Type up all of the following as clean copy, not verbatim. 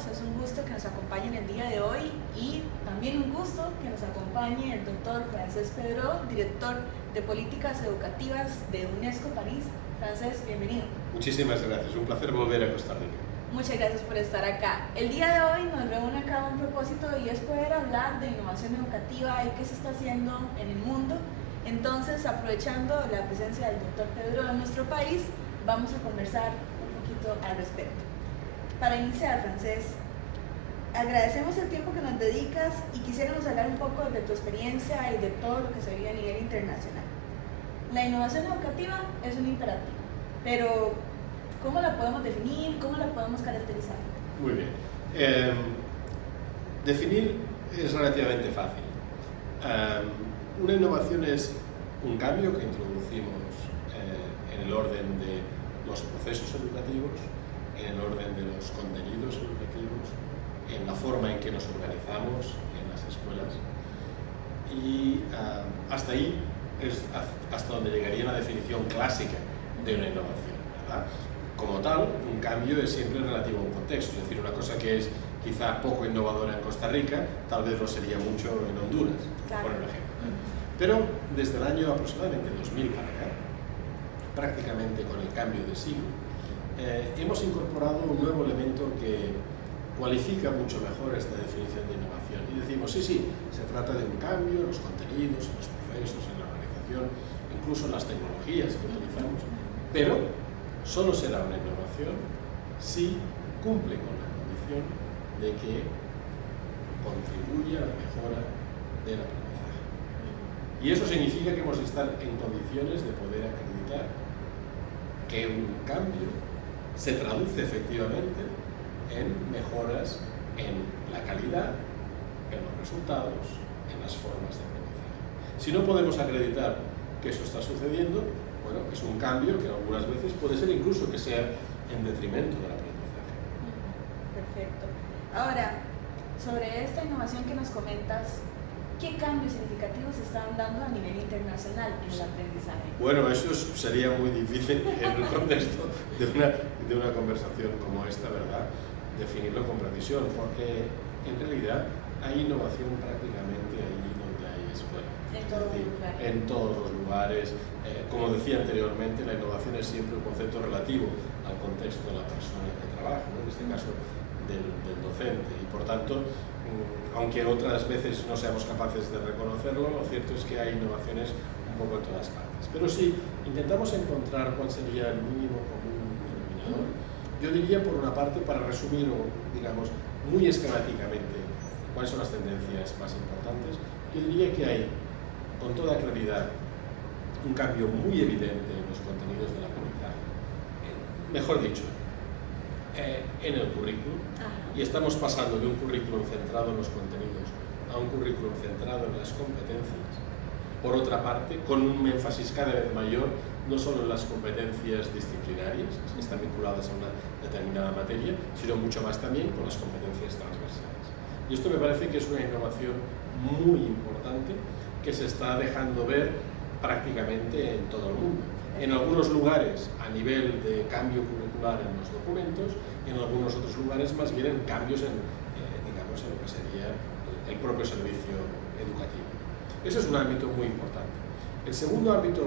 todos, es un gusto que nos acompañen el día de hoy y también un gusto que nos acompañe el doctor Francesc Pedró, director de Políticas Educativas de UNESCO París. Francesc, bienvenido. Muchísimas gracias, un placer volver a Costa Rica. Muchas gracias por estar acá. El día de hoy nos reúne acá un propósito y es poder hablar de innovación educativa y qué se está haciendo en el mundo. Entonces, aprovechando la presencia del doctor Pedró en nuestro país, vamos a conversar un poquito al respecto. Para iniciar, Francesc, agradecemos el tiempo que nos dedicas y quisiéramos hablar un poco de tu experiencia y de todo lo que se vive a nivel internacional. La innovación educativa es un imperativo, pero ¿cómo la podemos definir? ¿Cómo la podemos caracterizar? Muy bien. Definir es relativamente fácil. Una innovación es un cambio que introducimos en el orden de los procesos educativos, en el orden de los contenidos educativos, en la forma en que nos organizamos en las escuelas. Y hasta ahí es hasta donde llegaría la definición clásica de una innovación, ¿verdad? Como tal, un cambio es siempre relativo a un contexto, es decir, una cosa que es quizá poco innovadora en Costa Rica, tal vez lo sería mucho en Honduras, claro, por ejemplo. Pero desde el año aproximadamente 2000 para acá, prácticamente con el cambio de siglo, hemos incorporado un nuevo elemento que cualifica mucho mejor esta definición de innovación. Y decimos, sí, se trata de un cambio en los contenidos, en los procesos, en la organización, incluso en las tecnologías que utilizamos, pero solo será una innovación si cumple con la condición de que contribuye a la mejora del aprendizaje. Y eso significa que hemos de estar en condiciones de poder acreditar que un cambio se traduce efectivamente en mejoras en la calidad, en los resultados, en las formas de aprendizaje. Si no podemos acreditar que eso está sucediendo, bueno, es un cambio que algunas veces puede ser incluso que sea en detrimento del aprendizaje. Perfecto. Ahora, sobre esta innovación que nos comentas, ¿qué cambios significativos se están dando a nivel internacional en el aprendizaje? Bueno, eso sería muy difícil en el contexto de una conversación como esta, ¿verdad? Definirlo con precisión, porque en realidad hay innovación prácticamente ahí donde hay escuela. En todos los lugares. Como decía anteriormente, la innovación es siempre un concepto relativo al contexto de la persona que trabaja, ¿no? En este caso del docente, y por tanto, aunque otras veces no seamos capaces de reconocerlo, lo cierto es que hay innovaciones un poco en todas partes. Pero si intentamos encontrar cuál sería el mínimo común denominador, yo diría, por una parte, para resumir, o digamos, muy esquemáticamente, cuáles son las tendencias más importantes, yo diría que hay, con toda claridad, un cambio muy evidente en los contenidos del aprendizaje. Mejor dicho, en el currículum, y estamos pasando de un currículum centrado en los contenidos a un currículum centrado en las competencias. Por otra parte, con un énfasis cada vez mayor, no solo en las competencias disciplinarias, que están vinculadas a una determinada materia, sino mucho más también con las competencias transversales. Y esto me parece que es una innovación muy importante que se está dejando ver prácticamente en todo el mundo. En algunos lugares a nivel de cambio curricular en los documentos, en algunos otros lugares más bien en cambios en, digamos, en lo que sería el propio servicio educativo. Eso es un ámbito muy importante. El segundo ámbito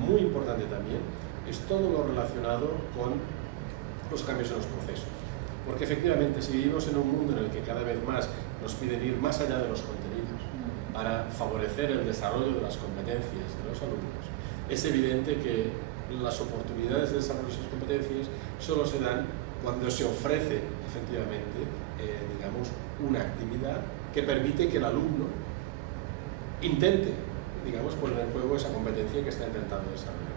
muy importante también es todo lo relacionado con los cambios en los procesos. Porque efectivamente, si vivimos en un mundo en el que cada vez más nos piden ir más allá de los contenidos para favorecer el desarrollo de las competencias de los alumnos, es evidente que las oportunidades de desarrollo de esas competencias solo se dan cuando se ofrece efectivamente, digamos, una actividad que permite que el alumno intente, digamos, poner en juego esa competencia que está intentando desarrollar.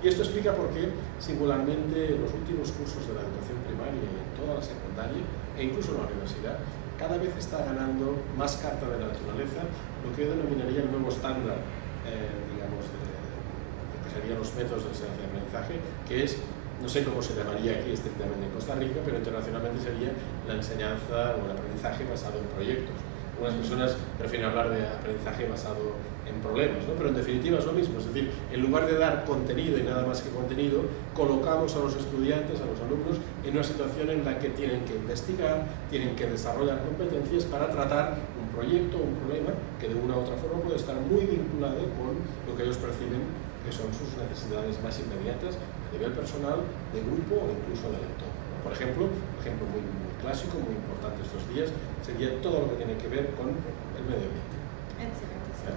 Y esto explica por qué, singularmente, en los últimos cursos de la educación primaria y en toda la secundaria, e incluso en la universidad, cada vez está ganando más carta de la naturaleza lo que yo denominaría el nuevo estándar, digamos, de lo que serían los métodos de enseñanza y aprendizaje, que es, no sé cómo se llamaría aquí estrictamente en Costa Rica, pero internacionalmente sería la enseñanza o el aprendizaje basado en proyectos. Algunas personas prefieren hablar de aprendizaje basado en problemas, ¿no? Pero en definitiva es lo mismo, es decir, en lugar de dar contenido y nada más que contenido, colocamos a los estudiantes, a los alumnos, en una situación en la que tienen que investigar, tienen que desarrollar competencias para tratar un proyecto, un problema que de una u otra forma puede estar muy vinculado con lo que ellos perciben que son sus necesidades más inmediatas a nivel personal, de grupo o incluso del entorno. Por ejemplo, un ejemplo muy clásico, muy importante estos días, sería todo lo que tiene que ver con el medio ambiente. Excelente, sí.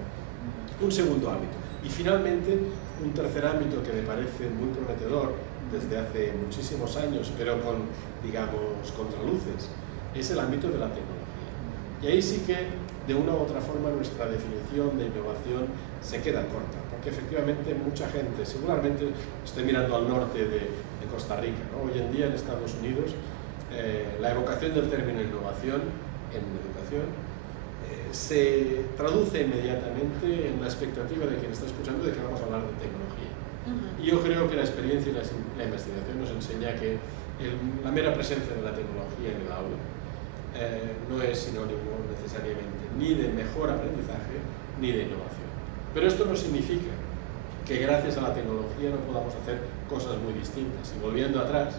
Un segundo ámbito. Y finalmente, un tercer ámbito que me parece muy prometedor desde hace muchísimos años, pero con, digamos, contraluces, es el ámbito de la tecnología. Y ahí sí que, de una u otra forma, nuestra definición de innovación se queda corta, porque efectivamente mucha gente, singularmente estoy mirando al norte de Costa Rica, ¿no? Hoy en día en Estados Unidos, la evocación del término innovación en educación se traduce inmediatamente en la expectativa de quien está escuchando de que vamos a hablar de tecnología. Y yo creo que la experiencia y la investigación nos enseña que la mera presencia de la tecnología en el aula no es sinónimo necesariamente ni de mejor aprendizaje ni de innovación. Pero esto no significa que gracias a la tecnología no podamos hacer cosas muy distintas. Y volviendo atrás,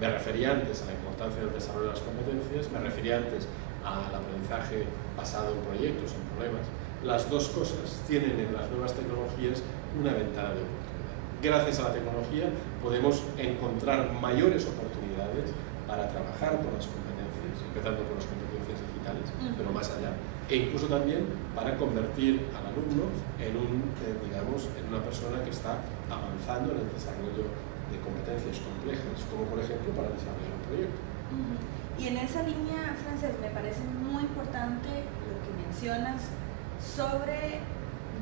me refería antes a la importancia del desarrollo de las competencias, me refería antes al aprendizaje basado en proyectos, en problemas. Las dos cosas tienen en las nuevas tecnologías una ventana de oportunidad. Gracias a la tecnología podemos encontrar mayores oportunidades para trabajar con las competencias, empezando con las competencias digitales, pero más allá, e incluso también para convertir al alumno en en una persona que está avanzando en el desarrollo de competencias complejas, como por ejemplo para desarrollar un proyecto. Y en esa línea, Francesc, me parece muy importante lo que mencionas sobre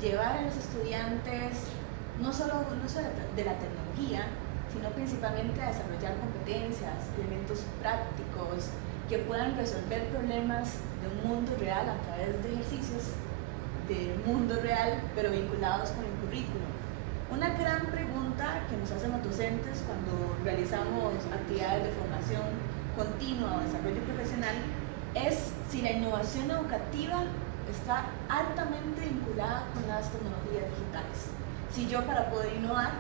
llevar a los estudiantes no solo el uso de la tecnología, sino principalmente a desarrollar competencias, elementos prácticos que puedan resolver problemas de un mundo real a través de ejercicios del mundo real, pero vinculados con el currículo. Una gran pregunta que nos hacen los docentes cuando realizamos actividades de formación continua o desarrollo profesional es si la innovación educativa está altamente vinculada con las tecnologías digitales. Si yo para poder innovar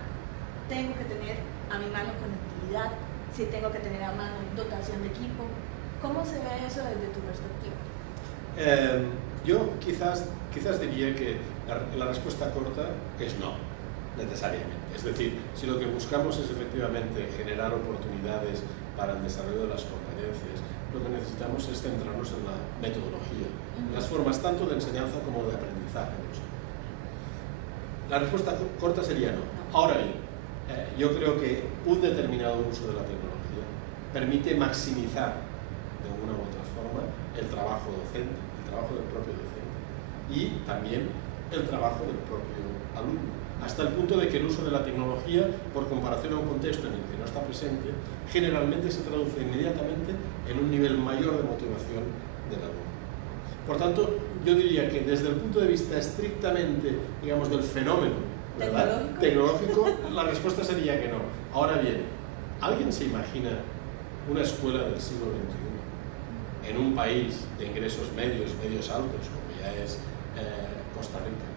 tengo que tener a mi mano conectividad, si tengo que tener a mano dotación de equipo. ¿Cómo se ve eso desde tu perspectiva? Yo quizás diría que la respuesta corta es no, necesariamente. Es decir, si lo que buscamos es efectivamente generar oportunidades para el desarrollo de las competencias, lo que necesitamos es centrarnos en la metodología, en las formas tanto de enseñanza como de aprendizaje de los alumnos. La respuesta corta sería no. Ahora bien, yo creo que un determinado uso de la tecnología permite maximizar de una u otra forma el trabajo docente, el trabajo del propio docente y también el trabajo del propio alumno, hasta el punto de que el uso de la tecnología, por comparación a un contexto en el que no está presente, generalmente se traduce inmediatamente en un nivel mayor de motivación del alumno. Por tanto, yo diría que desde el punto de vista estrictamente, digamos, del fenómeno, ¿verdad?, tecnológico, la respuesta sería que no. Ahora bien, ¿alguien se imagina una escuela del siglo XXI en un país de ingresos medios altos, como ya es Costa Rica,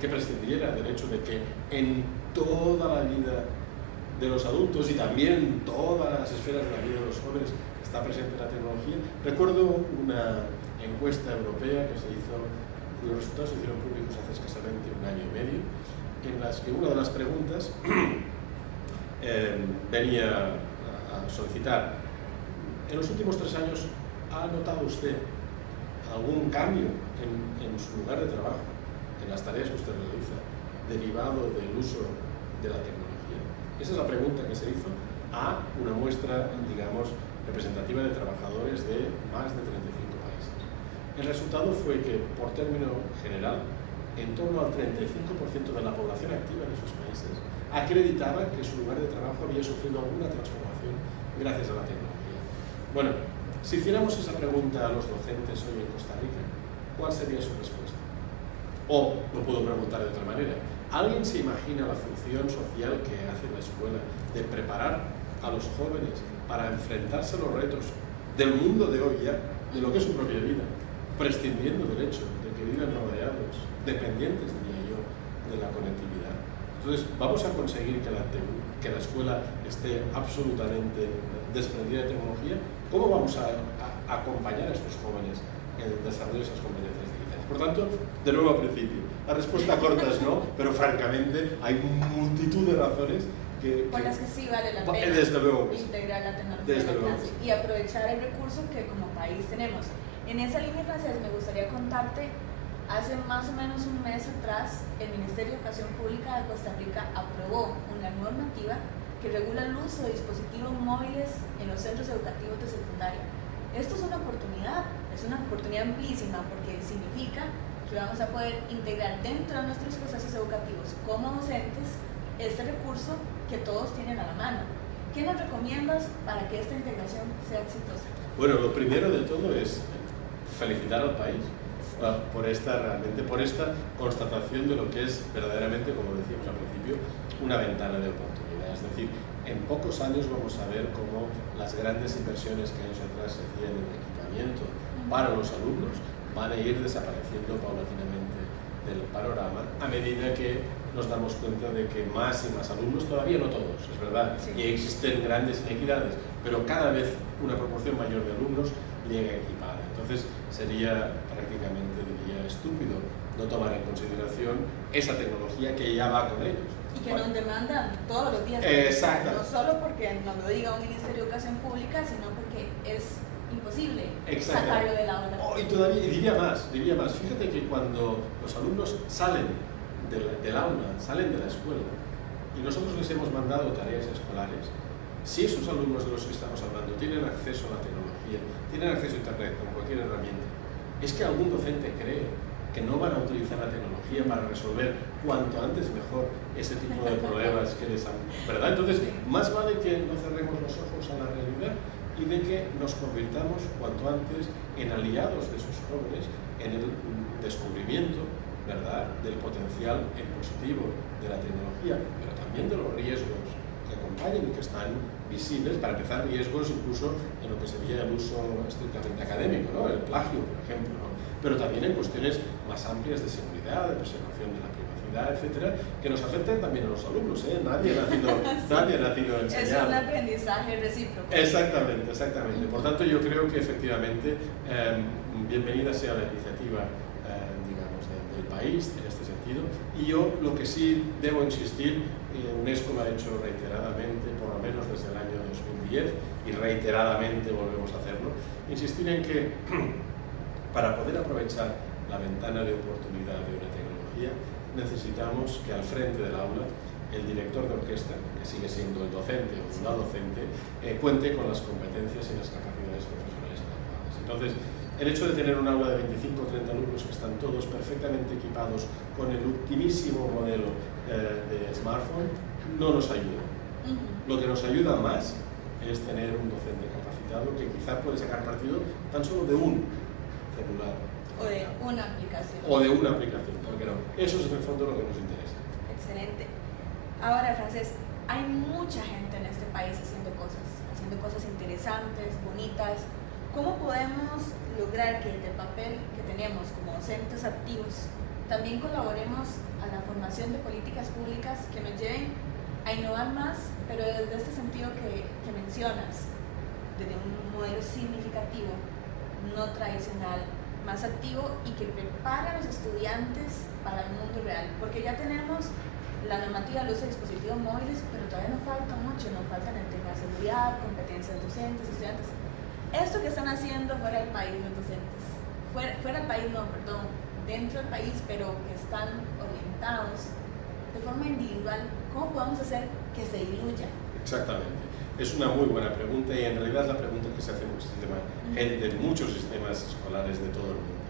que prescindiera del hecho de que en toda la vida de los adultos y también en todas las esferas de la vida de los jóvenes está presente la tecnología? Recuerdo una encuesta europea que se hizo, cuyos resultados se hicieron públicos hace escasamente un año y medio, en las que una de las preguntas venía a solicitar: en los últimos 3 años, ¿ha notado usted algún cambio en su lugar de trabajo, en las tareas que usted realiza, derivado del uso de la tecnología? Esa es la pregunta que se hizo a una muestra, digamos, representativa de trabajadores de más de 35 países. El resultado fue que, por término general, en torno al 35% de la población activa en esos países acreditaba que su lugar de trabajo había sufrido alguna transformación gracias a la tecnología. Bueno, si hiciéramos esa pregunta a los docentes hoy en Costa Rica, ¿cuál sería su respuesta? O, lo puedo preguntar de otra manera, ¿alguien se imagina la función social que hace la escuela de preparar a los jóvenes para enfrentarse a los retos del mundo de hoy ya, de lo que es su propia vida, prescindiendo del hecho de que viven rodeados, dependientes, diría yo, de la conectividad. Entonces, vamos a conseguir que la escuela esté absolutamente desprendida de tecnología. ¿Cómo vamos a acompañar a estos jóvenes en el desarrollo de esas competencias digitales? Por tanto, de nuevo al principio, la respuesta corta es no, pero francamente hay multitud de razones por las que sí vale la pena integrar la tecnología en la clase y aprovechar el recurso que como país tenemos. En esa línea, Francés, me gustaría contarte, hace más o menos un mes atrás, el Ministerio de Educación Pública de Costa Rica aprobó una normativa que regula el uso de dispositivos móviles en los centros educativos de secundaria. Esto es una oportunidad amplísima porque significa que vamos a poder integrar dentro de nuestros procesos educativos como docentes este recurso que todos tienen a la mano. ¿Qué nos recomiendas para que esta integración sea exitosa? Bueno, lo primero de todo es felicitar al país por esta constatación de lo que es verdaderamente, como decíamos al principio, una ventana de oportunidad. Es decir, en pocos años vamos a ver cómo las grandes inversiones que años atrás se hacían en equipamiento para los alumnos van a ir desapareciendo paulatinamente del panorama a medida que nos damos cuenta de que más y más alumnos, todavía no todos, es verdad, sí, y existen grandes inequidades, pero cada vez una proporción mayor de alumnos llega equipada. Entonces sería prácticamente, diría, estúpido no tomar en consideración esa tecnología que ya va con ellos. Y que nos demandan todos los días. Exacto. No solo porque nos lo diga un Ministerio de Educación Pública, sino porque es imposible sacarlo del aula. Y diría más, fíjate que cuando los alumnos salen del aula, salen de la escuela y nosotros les hemos mandado tareas escolares, si esos alumnos de los que estamos hablando tienen acceso a la tecnología, tienen acceso a internet con cualquier herramienta, es que algún docente cree que no van a utilizar la tecnología para resolver cuanto antes mejor ese tipo de problemas que les han... ¿Verdad? Entonces, más vale que no cerremos los ojos a la realidad y de que nos convirtamos cuanto antes en aliados de esos jóvenes en el descubrimiento, ¿verdad?, del potencial en positivo de la tecnología, pero también de los riesgos que acompañan y que están visibles, para empezar riesgos incluso en lo que sería el uso estrictamente académico, ¿no?, el plagio, por ejemplo, ¿no?, pero también en cuestiones más amplias de seguridad, de preservación de la privacidad, etcétera, que nos afectan también a los alumnos, ¿eh? Nadie ha nacido enseñado. Es un aprendizaje recíproco. Exactamente. Por tanto, yo creo que efectivamente bienvenida sea la iniciativa del país en este sentido, y yo lo que sí debo insistir, UNESCO lo ha hecho reiteradamente, por lo menos desde el año 2010, y reiteradamente volvemos a hacerlo, insistir en que para poder aprovechar la ventana de oportunidad de una tecnología necesitamos que al frente del aula el director de orquesta, que sigue siendo el docente o la docente, cuente con las competencias y las capacidades profesionales adecuadas. Entonces, el hecho de tener un aula de 25 o 30 alumnos que están todos perfectamente equipados con el ultimísimo modelo de smartphone no nos ayuda. Lo que nos ayuda más es tener un docente capacitado que quizá puede sacar partido tan solo de un celular. O de una aplicación. ¿Por qué no? Eso es en el fondo lo que nos interesa. Excelente. Ahora, Francés, hay mucha gente en este país haciendo cosas interesantes, bonitas. ¿Cómo podemos lograr que desde el papel que tenemos como docentes activos también colaboremos a la formación de políticas públicas que nos lleven a innovar más, pero desde este sentido que mencionas, desde un modelo significativo, no tradicional, más activo y que prepare a los estudiantes para el mundo real? Porque ya tenemos la normativa del uso de dispositivos móviles, pero todavía nos falta mucho, nos falta en el tema de seguridad, competencias docentes, estudiantes. Esto que están haciendo fuera del país los docentes, dentro del país, pero que están orientados de forma individual, ¿cómo podemos hacer que se diluya? Exactamente. Es una muy buena pregunta y en realidad es la pregunta que se hace en muchos sistemas escolares de todo el mundo.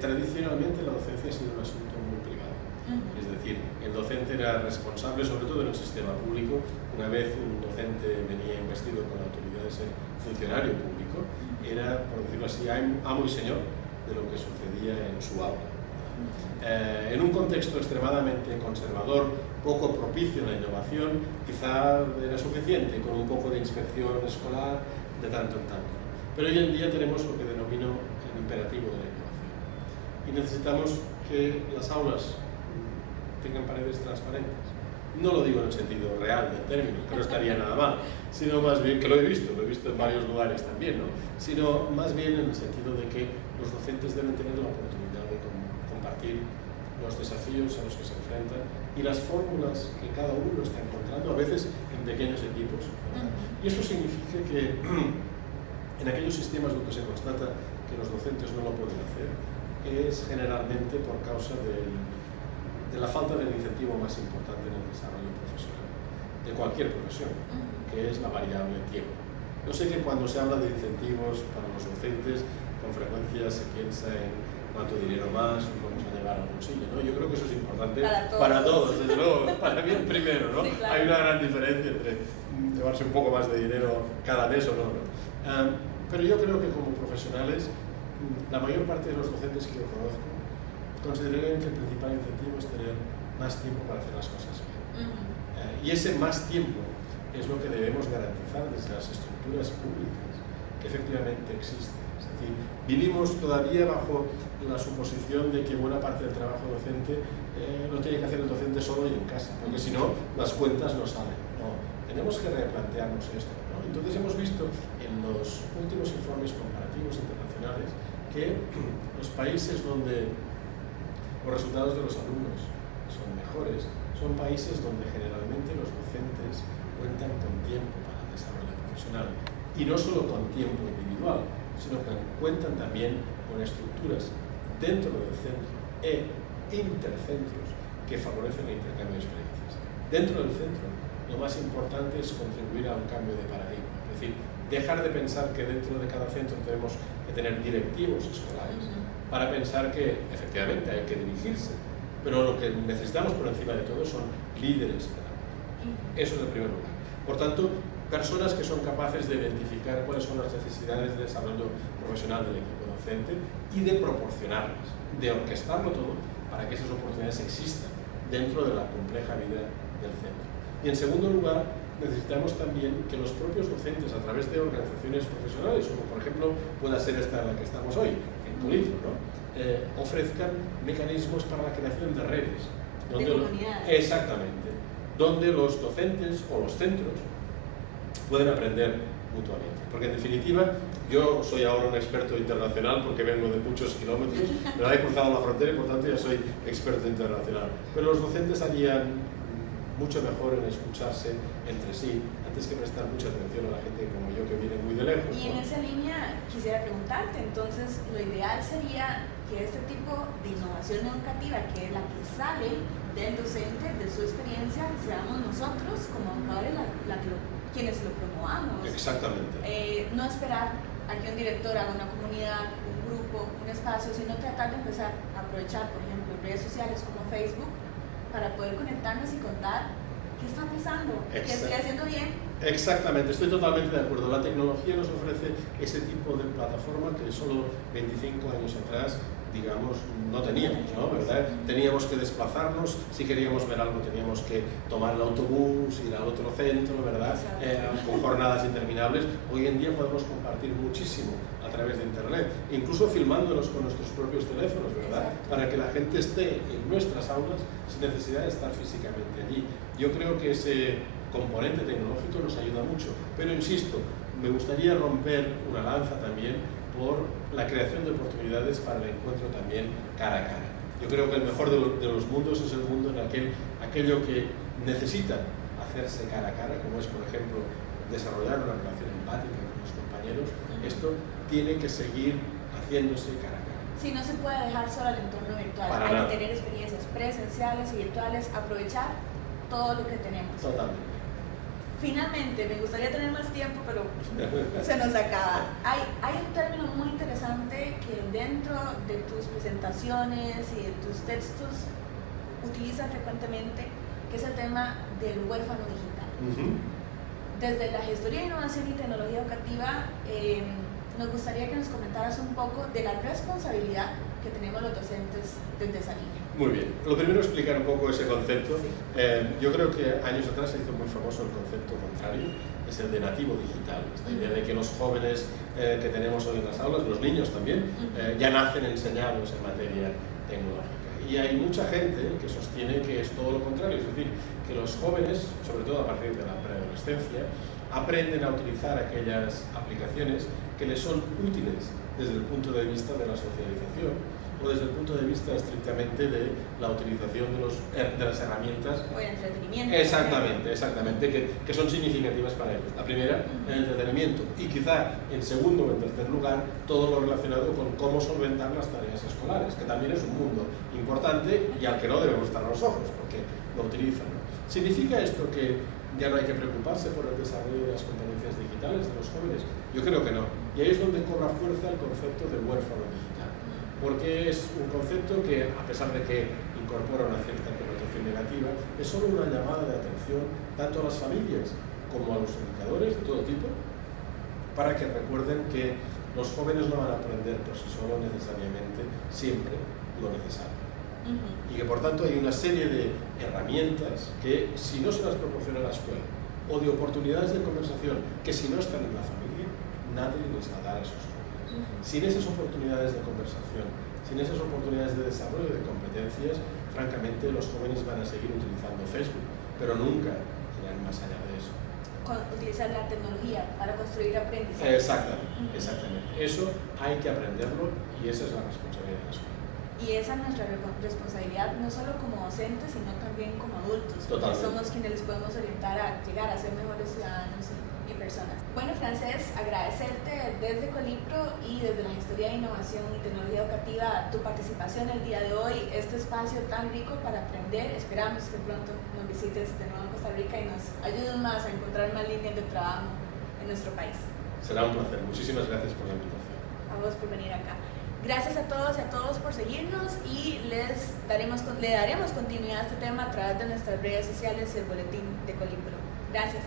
Tradicionalmente la docencia ha sido un asunto muy privado. Es decir, el docente era responsable, sobre todo en el sistema público. Una vez un docente venía investido con la autoridad de ser funcionario público, era, por decirlo así, amo y señor de lo que sucedía en su aula. En un contexto extremadamente conservador, poco propicio a la innovación, quizá era suficiente con un poco de inspección escolar de tanto en tanto. Pero hoy en día tenemos lo que denomino en imperativo de la innovación. Y necesitamos que las aulas tengan paredes transparentes. No lo digo en el sentido real del término, que no estaría nada mal, sino más bien, que lo he visto en varios lugares también, ¿no? Sino más bien en el sentido de que los docentes deben tener la oportunidad de compartir los desafíos a los que se enfrentan y las fórmulas que cada uno está encontrando, a veces en pequeños equipos. Y esto significa que en aquellos sistemas donde se constata que los docentes no lo pueden hacer, es generalmente por causa de la falta del incentivo más importante en el desarrollo profesional, de cualquier profesión, que es la variable tiempo. Yo sé que cuando se habla de incentivos para los docentes, con frecuencia se piensa en cuánto dinero más vamos a llevar al bolsillo, ¿no? Yo creo que eso es importante para todos, desde luego, para mí el primero, ¿no? Sí, claro. Hay una gran diferencia entre llevarse un poco más de dinero cada mes o no, ¿no? Pero yo creo que como profesionales, la mayor parte de los docentes que yo conozco considerarían que el principal incentivo es tener más tiempo para hacer las cosas bien. Y ese más tiempo es lo que debemos garantizar desde las estructuras públicas que efectivamente existen. Es decir, vivimos todavía bajo la suposición de que buena parte del trabajo docente lo tiene que hacer el docente solo y en casa, porque si no, las cuentas no salen. No, tenemos que replantearnos esto, ¿no? Entonces hemos visto en los últimos informes comparativos internacionales que los países donde los resultados de los alumnos son mejores son países donde generalmente los docentes cuentan con tiempo para el desarrollo profesional, y no solo con tiempo individual, sino que cuentan también con estructuras dentro del centro e intercentros que favorecen el intercambio de experiencias. Dentro del centro, lo más importante es contribuir a un cambio de paradigma, es decir, dejar de pensar que dentro de cada centro tenemos que tener directivos escolares para pensar que efectivamente hay que dirigirse, pero lo que necesitamos por encima de todo son líderes pedagógicos. Eso es el primer lugar. Por tanto, personas que son capaces de identificar cuáles son las necesidades de desarrollo profesional del equipo docente y de proporcionarlas, de orquestarlo todo para que esas oportunidades existan dentro de la compleja vida del centro. Y en segundo lugar, necesitamos también que los propios docentes, a través de organizaciones profesionales, como por ejemplo pueda ser esta en la que estamos hoy, en Colitro, ¿no? Ofrezcan mecanismos para la creación de redes. De comunidades. Exactamente. Donde los docentes o los centros pueden aprender mutuamente. Porque en definitiva, yo soy ahora un experto internacional porque vengo de muchos kilómetros, pero he cruzado la frontera y por tanto ya soy experto internacional. Pero los docentes harían mucho mejor en escucharse entre sí, antes que prestar mucha atención a la gente como yo que viene muy de lejos. Y en esa línea quisiera preguntarte, entonces lo ideal sería que este tipo de innovación educativa, que es la que sale del docente, de su experiencia, seamos nosotros como educadores quienes lo promovamos. Exactamente. No esperar a que un director haga una comunidad, un grupo, un espacio, sino tratar de empezar a aprovechar, por ejemplo, redes sociales como Facebook, para poder conectarnos y contar qué está pasando, qué estoy haciendo bien. Exactamente, estoy totalmente de acuerdo. La tecnología nos ofrece ese tipo de plataforma que solo 25 años atrás, digamos, no teníamos, ¿no? ¿Verdad? Teníamos que desplazarnos, si queríamos ver algo teníamos que tomar el autobús, ir al otro centro, ¿verdad? Con jornadas interminables. Hoy en día podemos compartir muchísimo a través de internet, incluso filmándonos con nuestros propios teléfonos, ¿verdad? Para que la gente esté en nuestras aulas sin necesidad de estar físicamente allí. Yo creo que ese componente tecnológico nos ayuda mucho, pero insisto, me gustaría romper una lanza también por la creación de oportunidades para el encuentro también cara a cara. Yo creo que el mejor de los mundos es el mundo en aquello que necesita hacerse cara a cara, como es, por ejemplo, desarrollar una relación empática con los compañeros. Esto tiene que seguir haciéndose cara a cara. Sí, no se puede dejar solo el entorno virtual, hay que tener experiencias presenciales y virtuales, aprovechar todo lo que tenemos. Totalmente. Finalmente, me gustaría tener más tiempo, pero se nos acaba. Hay un término muy interesante que dentro de tus presentaciones y de tus textos utilizas frecuentemente, que es el tema del huérfano digital. Desde la Gestoría de Innovación y Tecnología Educativa, nos gustaría que nos comentaras un poco de la responsabilidad que tenemos los docentes desde esa línea. Muy bien. Lo primero es explicar un poco ese concepto. Sí. Yo creo que años atrás se hizo muy famoso el concepto contrario, es el de nativo digital. Esta idea de que los jóvenes que tenemos hoy en las aulas, los niños también, ya nacen enseñados en materia tecnológica. Y hay mucha gente que sostiene que es todo lo contrario, es decir, que los jóvenes, sobre todo a partir de la preadolescencia, aprenden a utilizar aquellas aplicaciones que les son útiles desde el punto de vista de la socialización o desde el punto de vista estrictamente de la utilización de las herramientas. O el entretenimiento. Exactamente, que son significativas para ellos. La primera, el entretenimiento, y quizá en segundo o en tercer lugar, todo lo relacionado con cómo solventar las tareas escolares, que también es un mundo importante y al que no debemos estar los ojos, porque lo utilizan. ¿Significa esto que ya no hay que preocuparse por el desarrollo de las competencias digitales de los jóvenes? Yo creo que no. Y ahí es donde cobra fuerza el concepto de huérfano digital. Porque es un concepto que, a pesar de que incorpora una cierta connotación negativa, es solo una llamada de atención tanto a las familias como a los educadores de todo tipo, para que recuerden que los jóvenes no van a aprender por sí solos necesariamente siempre lo necesario. Y que por tanto hay una serie de herramientas que, si no se las proporciona la escuela, o de oportunidades de conversación que, si no están en la familia, nadie les va a dar a esos jóvenes. Sin esas oportunidades de conversación, sin esas oportunidades de desarrollo de competencias, francamente los jóvenes van a seguir utilizando Facebook, pero nunca irán más allá de eso. Utilizar la tecnología para construir aprendizaje. Exactamente. Eso hay que aprenderlo y esa es la responsabilidad de la escuela. Y esa es nuestra responsabilidad, no solo como docentes, sino también como adultos. Totalmente. Somos quienes les podemos orientar a llegar a ser mejores ciudadanos y personas. Bueno, Francés, agradecerte desde Colipro y desde la Gestoría de Innovación y Tecnología Educativa tu participación el día de hoy, este espacio tan rico para aprender. Esperamos que pronto nos visites de nuevo en Costa Rica y nos ayudes más a encontrar más líneas de trabajo en nuestro país. Será un placer. Muchísimas gracias por la invitación. A vos por venir acá. Gracias a todos y a todos por seguirnos y le daremos continuidad a este tema a través de nuestras redes sociales, el boletín de Colipro. Gracias.